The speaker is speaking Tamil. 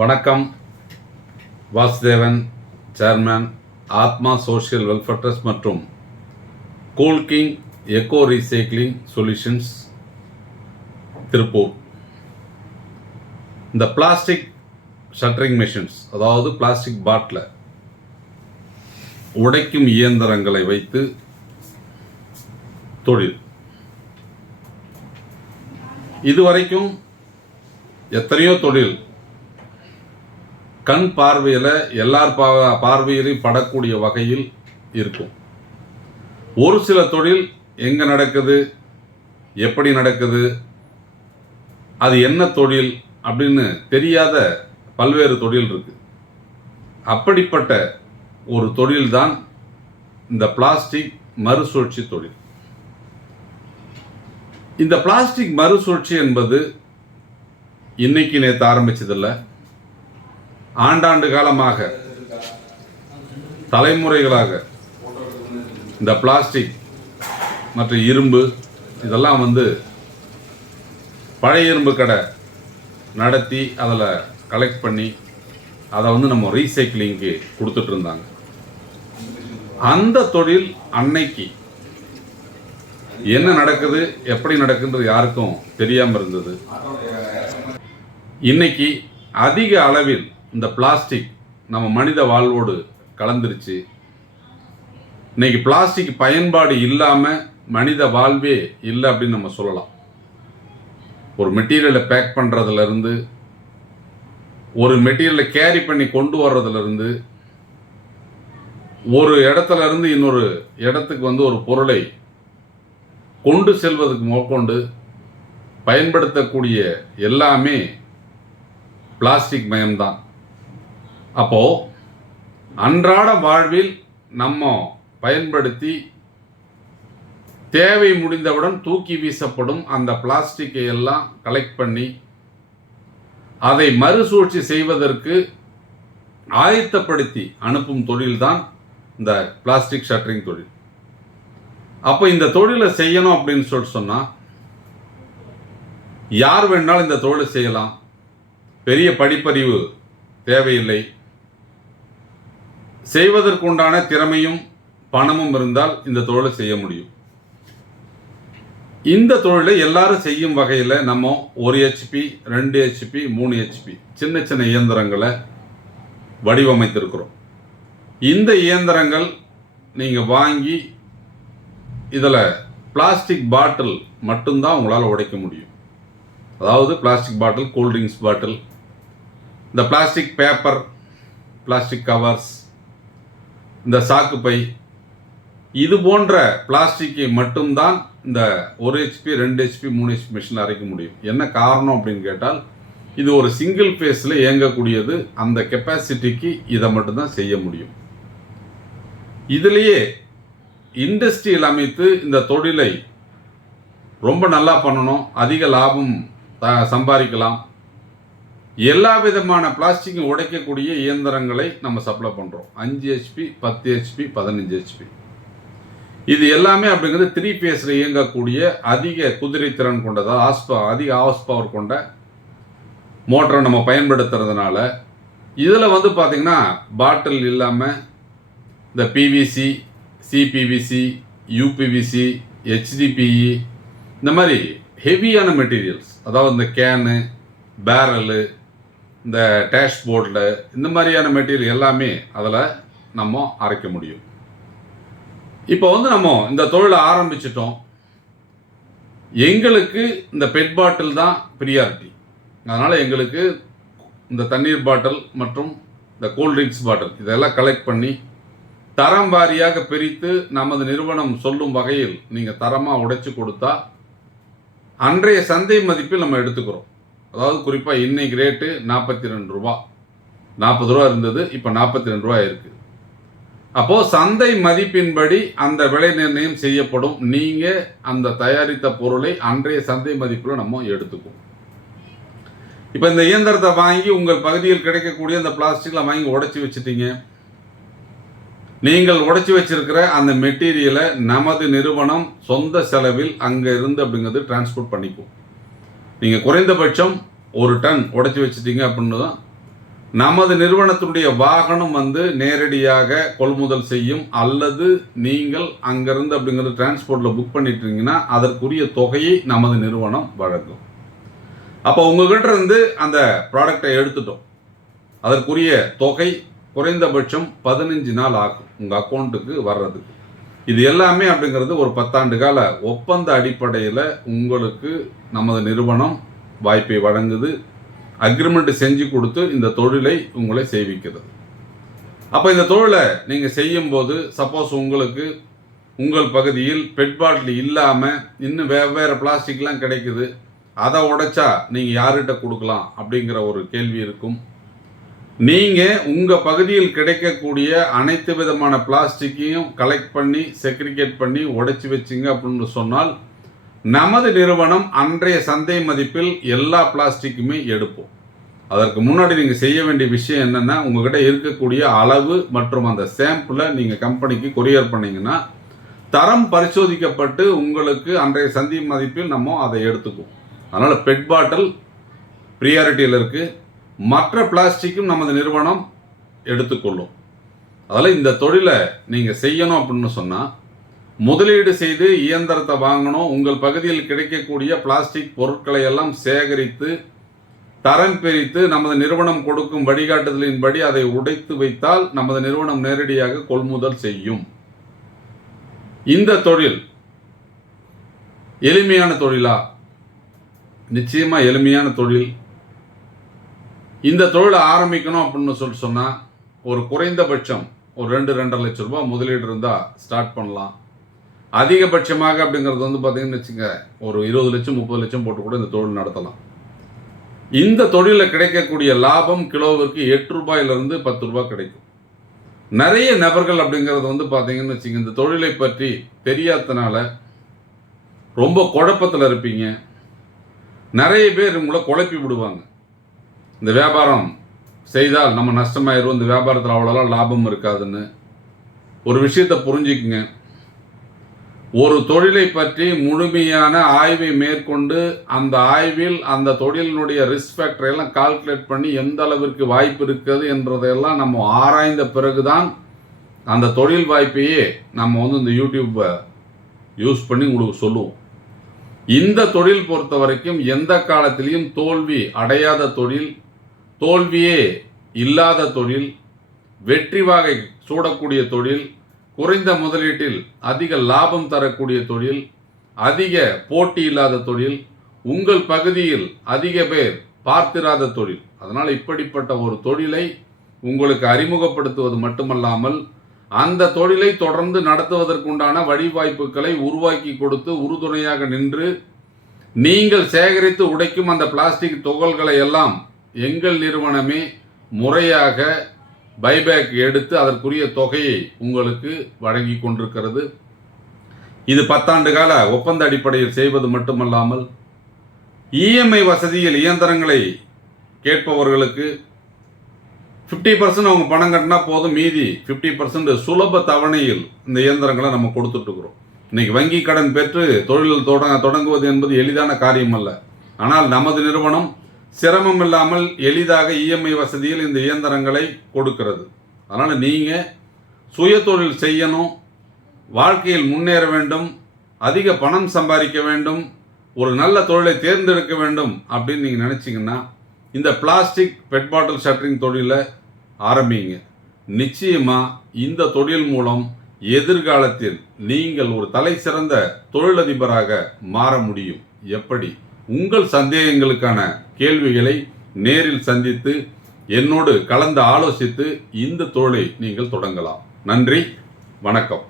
வணக்கம். Vasudevan chairman Atma social welfare trust மற்றும் cool king eco recycling solutions Tiruppur. இந்த பிளாஸ்டிக் ஷட்டரிங் மிஷின்ஸ் அதாவது பிளாஸ்டிக் பாட்டில் உடைக்கும் இயந்திரங்களை வைத்து தொழில். இதுவரைக்கும் எத்தனையோ தொழில் கண் பார்வையில் எல்லார் பா பார்வையிலையும் படக்கூடிய வகையில் இருக்கும். ஒரு சில தொழில் எங்கே நடக்குது? எப்படி நடக்குது? அது என்ன தொழில் அப்படின்னு தெரியாத பல்வேறு தொழில் இருக்குது அப்படிப்பட்ட ஒரு தொழில்தான் இந்த பிளாஸ்டிக் மறுசுழற்சி தொழில். இந்த பிளாஸ்டிக் மறுசுழற்சி என்பது இன்னைக்கு நேற்று ஆரம்பிச்சதில்லை. ஆண்டாண்டு காலமாக தலைமுறைகளாக இந்த பிளாஸ்டிக் மற்றும் இரும்பு இதெல்லாம் வந்து பழைய இரும்பு கடை நடத்தி அதில் கலெக்ட் பண்ணி அதை வந்து நம்ம ரீசைக்கிளிங்க்கு கொடுத்துட்டு இருந்தாங்க. அந்த தொழில் அன்னைக்கு என்ன நடக்குது எப்படி நடக்குன்றது யாருக்கும் தெரியாமல் இருந்தது. இன்னைக்கு அதிக அளவில் இந்த பிளாஸ்டிக் நம்ம மனித வாழ்வோடு கலந்துருச்சு. இன்னைக்கு பிளாஸ்டிக் பயன்பாடு இல்லாமல் மனித வாழ்வே இல்லை அப்படின்னு நம்ம சொல்லலாம். ஒரு மெட்டீரியலை பேக் பண்ணுறதுலேருந்து ஒரு மெட்டீரியலை கேரி பண்ணி கொண்டு வர்றதுலேருந்து ஒரு இடத்துல இருந்து இன்னொரு இடத்துக்கு வந்து ஒரு பொருளை கொண்டு செல்வதற்கு மேற்கொண்டு பயன்படுத்தக்கூடிய எல்லாமே பிளாஸ்டிக் மயம்தான். அப்போ அன்றாட வாழ்வில் நம்ம பயன்படுத்தி தேவை முடிந்தவுடன் தூக்கி வீசப்படும் அந்த பிளாஸ்டிக்கை எல்லாம் கலெக்ட் பண்ணி அதை மறுசூழ்ச்சி செய்வதற்கு ஆயத்தப்படுத்தி அனுப்பும் தொழில்தான் இந்த பிளாஸ்டிக் ஷட்டரிங் தொழில். அப்போ இந்த தொழிலை செய்யணும் அப்படின்னு சொல்லிட்டு சொன்னால் யார் வேணாலும் இந்த தொழிலை செய்யலாம். பெரிய படிப்பறிவு தேவையில்லை. செய்வதற்குண்டான திறமையும் பணமும் இருந்தால் இந்த தொழிலை செய்ய முடியும். இந்த தொழிலை எல்லாரும் செய்யும் வகையில் நம்ம ஒரு ஹெச்பி ரெண்டு ஹெச்பி மூணு ஹெச்பி சின்ன சின்ன இயந்திரங்களை வடிவமைத்திருக்கிறோம். இந்த இயந்திரங்கள் நீங்கள் வாங்கி இதில் பிளாஸ்டிக் பாட்டில் மட்டும்தான் உங்களால் உடைக்க முடியும். அதாவது பிளாஸ்டிக் பாட்டில் கூல்ட்ரிங்க்ஸ் பாட்டில் இந்த பிளாஸ்டிக் பேப்பர் பிளாஸ்டிக் கவர்ஸ் இந்த சாக்குப்பை இது போன்ற பிளாஸ்டிக்கை மட்டும்தான் இந்த ஒரு ஹெச்பி ரெண்டு ஹெச்பி மூணு ஹெச்பி மிஷினில் அரைக்க முடியும். என்ன காரணம் அப்படின்னு கேட்டால் இது ஒரு சிங்கிள் ஃபேஸில் இயங்கக்கூடியது. அந்த கெப்பாசிட்டிக்கு இதை மட்டும்தான் செய்ய முடியும். இதுலேயே இண்டஸ்ட்ரியில் அமைத்து இந்த தொழிலை ரொம்ப நல்லா பண்ணணும். அதிக லாபம் த- சம்பாதிக்கலாம். எல்லா விதமான பிளாஸ்டிக்கும் உடைக்கக்கூடிய இயந்திரங்களை நம்ம சப்ளை பண்ணுறோம் அஞ்சு ஹெச்பி பத்து ஹெச்பி பதினஞ்சு ஹெச்பி இது எல்லாமே அப்படிங்கிறது த்ரீ பேஸில் இயங்கக்கூடிய அதிக குதிரை திறன் கொண்டதா ஆஸ்பா அதிக ஹார்ஸ் பவர் கொண்ட மோட்டரை நம்ம பயன்படுத்துறதுனால இதில் வந்து பார்த்திங்கன்னா பாட்டில் இல்லாமல் இந்த பிவிசி சிபிவிசி யூபிவிசி ஹெச்டிபிஇ இந்த மாதிரி ஹெவியான மெட்டீரியல்ஸ் அதாவது இந்த கேனு பேரலு இந்த டேஷ்போர்டில் இந்த மாதிரியான மெட்டீரியல் எல்லாமே அதில் நம்ம அரைக்க முடியும். இப்போ வந்து நம்ம இந்த தொழிலை ஆரம்பிச்சிட்டோம். எங்களுக்கு இந்த பெட் பாட்டில் தான் ப்ரியாரிட்டி அதனால் எங்களுக்கு இந்த தண்ணீர் பாட்டில் மற்றும் இந்த கூல்ட்ரிங்க்ஸ் பாட்டில் இதெல்லாம் கலெக்ட் பண்ணி தரம் வாரியாக பிரித்து நமது நிறுவனம் சொல்லும் வகையில் நீங்கள் தரமாக உடைச்சு கொடுத்தா அன்றைய சந்தை மதிப்பில் நம்ம எடுத்துக்கிறோம். அதாவது குறிப்பாக இன்னைக்கு ரேட்டு நாற்பத்தி ரெண்டு ரூபா. நாற்பது ரூபா இருந்தது இப்போ நாற்பத்தி ரெண்டு ரூபா இருக்குது அப்போது சந்தை மதிப்பின்படி அந்த விலை நிர்ணயம் செய்யப்படும். நீங்கள் அந்த தயாரித்த பொருளை அன்றைய சந்தை மதிப்பில் நம்ம எடுத்துக்குவோம் இப்போ இந்த இயந்திரத்தை வாங்கி உங்கள் பகுதியில் கிடைக்கக்கூடிய அந்த பிளாஸ்டிக்கில் வாங்கி உடச்சி வச்சுட்டீங்க. நீங்கள் உடைச்சி வச்சிருக்கிற அந்த மெட்டீரியலை நமது நிறுவனம் சொந்த செலவில் அங்கே இருந்து அப்படிங்கிறது டிரான்ஸ்போர்ட் பண்ணிக்கும். நீங்கள் குறைந்தபட்சம் ஒரு டன் உடைச்சி வச்சிட்டீங்க அப்படின்னு தான் நமது நிறுவனத்தினுடைய வாகனம் வந்து நேரடியாக கொள்முதல் செய்யும் அல்லது நீங்கள் அங்கேருந்து அப்படிங்கிறது டிரான்ஸ்போர்ட்டில் புக் பண்ணிட்டீங்கன்னா அதற்குரிய தொகையை நமது நிறுவனம் வழங்கும். அப்போ உங்ககிட்ட இருந்து அந்த ப்ராடக்டை எடுத்துட்டோம். அதற்குரிய தொகை குறைந்தபட்சம் பதினஞ்சு நாள் ஆகும் உங்கள் அக்கௌண்ட்டுக்கு வர்றதுக்கு. இது எல்லாமே அப்படிங்கிறது ஒரு பத்தாண்டு கால ஒப்பந்த அடிப்படையில் உங்களுக்கு நமது நிறுவனம் வாய்ப்பை வழங்குது அக்ரிமெண்ட் செஞ்சு கொடுத்து இந்த தொழிலை உங்களை செய்விக்கிறது அப்போ இந்த தொழிலை நீங்கள் செய்யும்போது சப்போஸ் உங்களுக்கு உங்கள் பகுதியில் பெட் பாட்டில் இல்லாமல் இன்னும் வெவ்வேறு பிளாஸ்டிக்லாம் கிடைக்குது அதை உடைச்சா நீங்கள் யார்கிட்ட கொடுக்கலாம் அப்படிங்கிற ஒரு கேள்வி இருக்கும். நீங்கள் உங்கள் பகுதியில் கிடைக்கக்கூடிய அனைத்து விதமான பிளாஸ்டிக்கையும் கலெக்ட் பண்ணி செக்ரிகேட் பண்ணி உடைச்சி வச்சிங்க அப்படின்னு சொன்னால் நமது நிறுவனம் அன்றைய சந்தை மதிப்பில் எல்லா பிளாஸ்டிக்குமே எடுப்போம். அதற்கு முன்னாடி நீங்கள் செய்ய வேண்டிய விஷயம் என்னென்னா உங்ககிட்ட இருக்கக்கூடிய அளவு மற்றும் அந்த சாம்பிளை நீங்கள் கம்பெனிக்கு கொரியர் பண்ணீங்கன்னா தரம் பரிசோதிக்கப்பட்டு உங்களுக்கு அன்றைய சந்தை மதிப்பில் நம்ம அதை எடுத்துக்குவோம். அதனால் பெட் பாட்டில் ப்ரியாரிட்டியில் இருக்குது மற்ற பிளாஸ்டிக்கும் நமது நிறுவனம் எடுத்துக்கொள்ளும். அதில் இந்த தொழிலை நீங்கள் செய்யணும் அப்படின்னு சொன்னால் முதலீடு செய்து இயந்திரத்தை வாங்கணும் உங்கள் பகுதியில் கிடைக்கக்கூடிய பிளாஸ்டிக் பொருட்களை எல்லாம் சேகரித்து தரம் பிரித்து நமது நிறுவனம் கொடுக்கும் வழிகாட்டுதலின்படி அதை உடைத்து வைத்தால் நமது நிறுவனம் நேரடியாக கொள்முதல் செய்யும். இந்த தொழில் எளிமையான தொழிலா? நிச்சயமாக எளிமையான தொழில். இந்த தொழிலை ஆரம்பிக்கணும் அப்படின்னு சொல்லி சொன்னால் ஒரு குறைந்தபட்சம் ஒரு ரெண்டு ரெண்டரை லட்ச ரூபா முதலீடு இருந்தால் ஸ்டார்ட் பண்ணலாம். அதிகபட்சமாக அப்படிங்கிறது வந்து பார்த்தீங்கன்னு வச்சுங்க ஒரு இருபது லட்சம் முப்பது லட்சம் போட்டு கூட இந்த தொழில் நடத்தலாம். இந்த தொழிலில் கிடைக்கக்கூடிய லாபம் கிலோவுக்கு எட்டு ரூபாயிலிருந்து பத்து ரூபாய் கிடைக்கும். நிறைய நபர்கள் அப்படிங்கிறது வந்து பார்த்தீங்கன்னு வச்சுங்க இந்த தொழிலை பற்றி தெரியாதனால ரொம்ப குழப்பத்தில் இருப்பீங்க. நிறைய பேர் உங்களை குழப்பி விடுவாங்க. இந்த வியாபாரம் செய்தால் நம்ம நஷ்டமாயிரும். இந்த வியாபாரத்தில் அவ்வளோலாம் லாபம் இருக்காதுன்னு. ஒரு விஷயத்தை புரிஞ்சுக்குங்க. ஒரு தொழிலை பற்றி முழுமையான ஆய்வை மேற்கொண்டு அந்த ஆய்வில் அந்த தொழிலினுடைய ரிஸ்க் ஃபேக்டர் எல்லாம் கால்குலேட் பண்ணி எந்த அளவிற்கு வாய்ப்பு இருக்கிறது என்றதையெல்லாம் நம்ம ஆராய்ந்த பிறகுதான் அந்த தொழில் வாய்ப்பையே நம்ம வந்து இந்த யூடியூப்பை யூஸ் பண்ணி உங்களுக்கு சொல்லுவோம். இந்த தொழில் பொறுத்த வரைக்கும் எந்த காலத்திலையும் தோல்வி அடையாத தொழில் தோல்வியே இல்லாத தொழில் வெற்றி வாகை சூடக்கூடிய தொழில் குறைந்த முதலீட்டில் அதிக லாபம் தரக்கூடிய தொழில் அதிக போட்டி இல்லாத தொழில் உங்கள் பகுதியில் அதிக பேர் பார்த்திராத தொழில். அதனால் இப்படிப்பட்ட ஒரு தொழிலை உங்களுக்கு அறிமுகப்படுத்துவது மட்டுமல்லாமல் அந்த தொழிலை தொடர்ந்து நடத்துவதற்குண்டான வழிவாய்ப்புகளை உருவாக்கி கொடுத்து உறுதுணையாக நின்று நீங்கள் சேகரித்து உடைக்கும் அந்த பிளாஸ்டிக் துகள்களை எல்லாம் எங்கள் நிறுவனமே முறையாக பைபேக் எடுத்து அதற்குரிய தொகையை உங்களுக்கு வழங்கி கொண்டிருக்கிறது. இது பத்தாண்டு கால ஒப்பந்த அடிப்படையில் செய்வது மட்டுமல்லாமல் இஎம்ஐ வசதியில் இயந்திரங்களை கேட்பவர்களுக்கு ஃபிஃப்டி பர்சன்ட் அவங்க பணம் கட்டினா போதும். மீதி ஃபிஃப்டி பர்சன்ட் சுலப தவணையில் இந்த இயந்திரங்களை நம்ம கொடுத்துட்ருக்குறோம் இன்றைக்கி வங்கி கடன் பெற்று தொழில் தொடங்க தொடங்குவது என்பது எளிதான காரியம் அல்ல ஆனால் நமது நிறுவனம் சிரமம் இல்லாமல் எளிதாக இஎம்ஐ வசதியில் இந்த இயந்திரங்களை கொடுக்கிறது. அதனால் நீங்கள் சுய தொழில் செய்யணும் வாழ்க்கையில் முன்னேற வேண்டும் அதிக பணம் சம்பாதிக்க வேண்டும் ஒரு நல்ல தொழிலை தேர்ந்தெடுக்க வேண்டும் அப்படின்னு நீங்கள் நினச்சிங்கன்னா இந்த பிளாஸ்டிக் பெட் பாட்டில் ஷட்டரிங் தொழிலை ஆரம்பிங்க. நிச்சயமாக இந்த தொழில் மூலம் எதிர்காலத்தில் நீங்கள் ஒரு தலை சிறந்த தொழிலதிபராக மாற முடியும். எப்படி? உங்கள் சந்தேகங்களுக்கான கேள்விகளை நேரில் சந்தித்து என்னோடு கலந்து ஆலோசித்து இந்த தொழிலை நீங்கள் தொடங்கலாம். நன்றி வணக்கம்.